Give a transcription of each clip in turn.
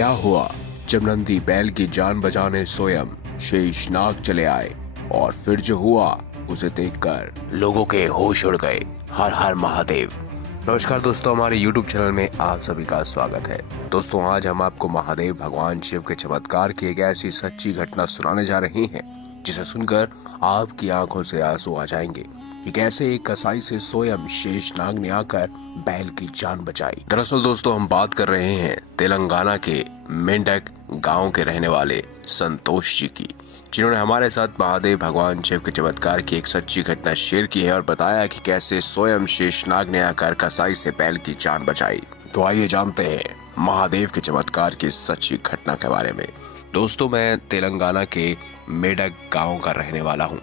क्या हुआ जब नंदी बैल की जान बचाने स्वयं शेषनाग चले आए और फिर जो हुआ उसे देखकर लोगों के होश उड़ गए। हर हर महादेव। नमस्कार दोस्तों, हमारे YouTube चैनल में आप सभी का स्वागत है। दोस्तों, आज हम आपको महादेव भगवान शिव के चमत्कार की एक ऐसी सच्ची घटना सुनाने जा रहे हैं जिसे सुनकर आपकी आंखों से आंसू आ जाएंगे कि कैसे एक कसाई से स्वयं शेषनाग ने आकर बैल की जान बचाई। दरअसल दोस्तों, हम बात कर रहे हैं तेलंगाना के मेंढक गांव के रहने वाले संतोष जी की, जिन्होंने हमारे साथ महादेव भगवान शिव के चमत्कार की एक सच्ची घटना शेयर की है और बताया कि कैसे स्वयं शेषनाग ने आकर कसाई से बैल की जान बचाई। तो आइए जानते हैं महादेव के चमत्कार की सच्ची घटना के बारे में। दोस्तों, मैं तेलंगाना के मेंढक गांव का रहने वाला हूं।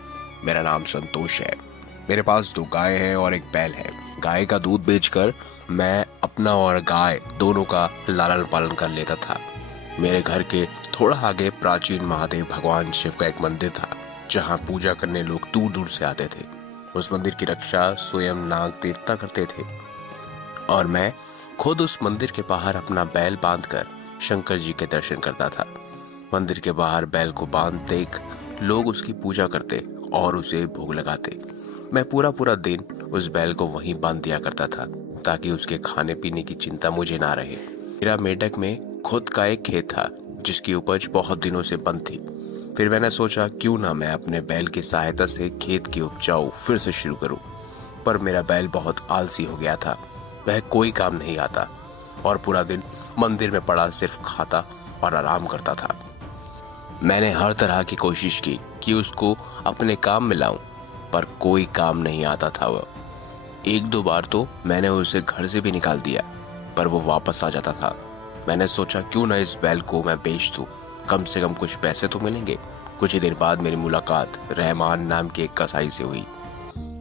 मेरा नाम संतोष है। मेरे पास 2 गाय हैं और एक बैल है। गाय का दूध बेचकर मैं अपना और गाय दोनों का लालन पालन कर लेता था। मेरे घर के थोड़ा आगे प्राचीन महादेव भगवान शिव का एक मंदिर था, जहां पूजा करने लोग दूर दूर से आते थे। उस मंदिर की रक्षा स्वयं नाग देवता करते थे और मैं खुद उस मंदिर के बाहर अपना बैल बांधकर शंकर जी के दर्शन करता था। मंदिर के बाहर बैल को बांध देख लोग उसकी पूजा करते और उसे भोग लगाते। मैं पूरा दिन उस बैल को वहीं बांध दिया करता था ताकि उसके खाने पीने की चिंता मुझे ना रहे। मेरा मेंढक में खुद का एक खेत था जिसकी उपज बहुत दिनों से बंद थी। फिर मैंने सोचा क्यों ना मैं अपने बैल की सहायता से खेत की उपजाऊ फिर से शुरू करूं। पर मेरा बैल बहुत आलसी हो गया था। वह कोई काम नहीं आता और पूरा दिन मंदिर में पड़ा सिर्फ खाता और आराम करता था। मैंने हर तरह की कोशिश की कि उसको अपने काम में लाऊं, पर कोई काम नहीं आता था। वह 1-2 बार तो मैंने उसे घर से भी निकाल दिया, पर वो वापस आ जाता था। मैंने सोचा क्यों ना इस बैल को मैं बेच दूं, कम से कम कुछ पैसे तो मिलेंगे। कुछ ही देर बाद मेरी मुलाकात रहमान नाम के एक कसाई से हुई।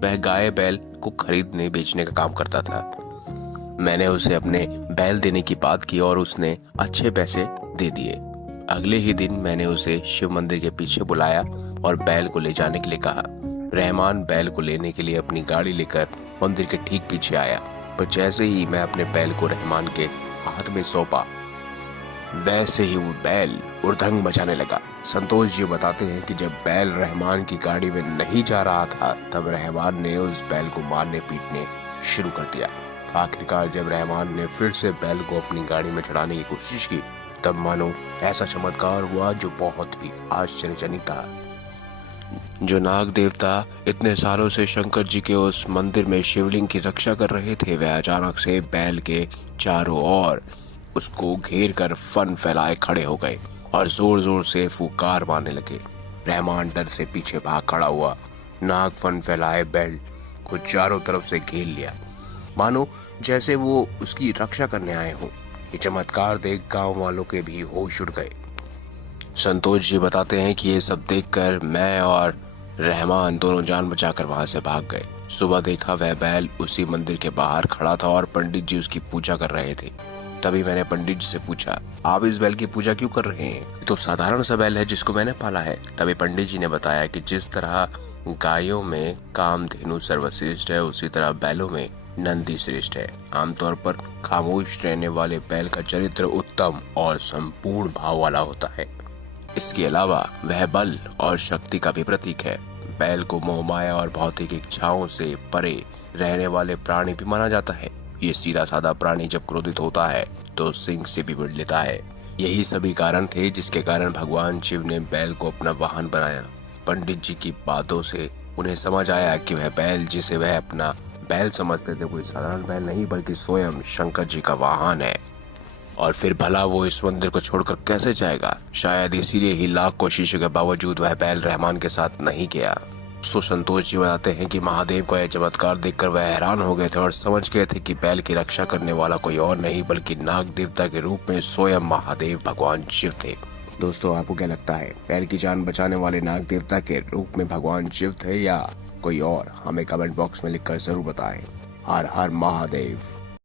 वह गाय बैल को खरीदने बेचने का काम करता था। मैंने उसे अपने बैल देने की बात की और उसने अच्छे पैसे दे दिए। अगले ही दिन मैंने उसे शिव मंदिर के पीछे बुलाया और बैल को ले जाने के लिए कहा। रहमान बैल को लेने के लिए अपनी गाड़ी लेकर मंदिर के ठीक पीछे आया, पर जैसे ही मैं अपने बैल को रहमान के हाथ में सौंपा, वैसे ही वो बैल उड़धंग मचाने लगा। संतोष जी बताते हैं कि जब बैल रहमान की गाड़ी में नहीं जा रहा था, तब रहमान ने उस बैल को मारने पीटने शुरू कर दिया। आखिरकार जब रहमान ने फिर से बैल को अपनी गाड़ी में चढ़ाने की कोशिश की, तब मानो ऐसा चमत्कार हुआ जो बहुत ही आश्चर्यजनक था। जो नाग देवता इतने सालों से शंकर जी के उस मंदिर में शिवलिंग की रक्षा कर रहे थे, वह अचानक से बैल के चारों ओर उसको घेर कर फन फैलाए खड़े हो गए और जोर जोर से फुकार मारने लगे। रहमान डर से पीछे भाग खड़ा हुआ। नाग फन फैलाए बैल को चारों तरफ से घेर लिया, मानो जैसे वो उसकी रक्षा करने आए हों। ये चमत्कार देख गांव वालों के भी होश उड़ गए। संतोष जी बताते हैं कि ये सब देखकर मैं और रहमान दोनों जान बचाकर वहां से भाग गए। सुबह देखा वह बैल उसी मंदिर के बाहर खड़ा था और पंडित जी उसकी पूजा कर रहे थे। तभी मैंने पंडित जी से पूछा, आप इस बैल की पूजा क्यों कर रहे हैं? तो साधारण सा बैल है जिसको मैंने पाला है। तभी पंडित जी ने बताया कि जिस तरह गायों में कामधेनु सर्वश्रेष्ठ है, उसी तरह बैलों में नंदी श्रेष्ठ है। आमतौर पर खामोश रहने वाले बैल का चरित्र उत्तम और संपूर्ण भाव वाला होता है। इसके अलावा वह बल और शक्ति का भी प्रतीक है। बैल को मोह माया और भौतिक इच्छाओं से परे रहने वाले प्राणी भी माना जाता है। ये सीधा साधा प्राणी जब क्रोधित होता है तो सिंह से भी भिड़ लेता है। यही सभी कारण थे जिसके कारण भगवान शिव ने बैल को अपना वाहन बनाया। पंडित जी की बातों से उन्हें समझ आया कि वह बैल जिसे वह अपना बैल समझते थे, कोई साधारण बैल नहीं बल्कि स्वयं शंकर जी का वाहन है। और फिर भला वो इस मंदिर को छोड़कर कैसे जाएगा? शायद इसीलिए ही लाख कोशिशों के बावजूद वह बैल रहमान के साथ नहीं गया। तो संतोष जी बताते हैं कि महादेव का यह चमत्कार देखकर वह हैरान हो गए थे और समझ गए थे कि बैल की रक्षा करने वाला कोई और नहीं बल्कि नाग देवता के रूप में स्वयं महादेव भगवान शिव थे। दोस्तों, आपको क्या लगता है, बैल की जान बचाने वाले नाग देवता के रूप में भगवान शिव थे या कोई और? हमें कमेंट बॉक्स में लिखकर जरूर बताएं। हर हर महादेव।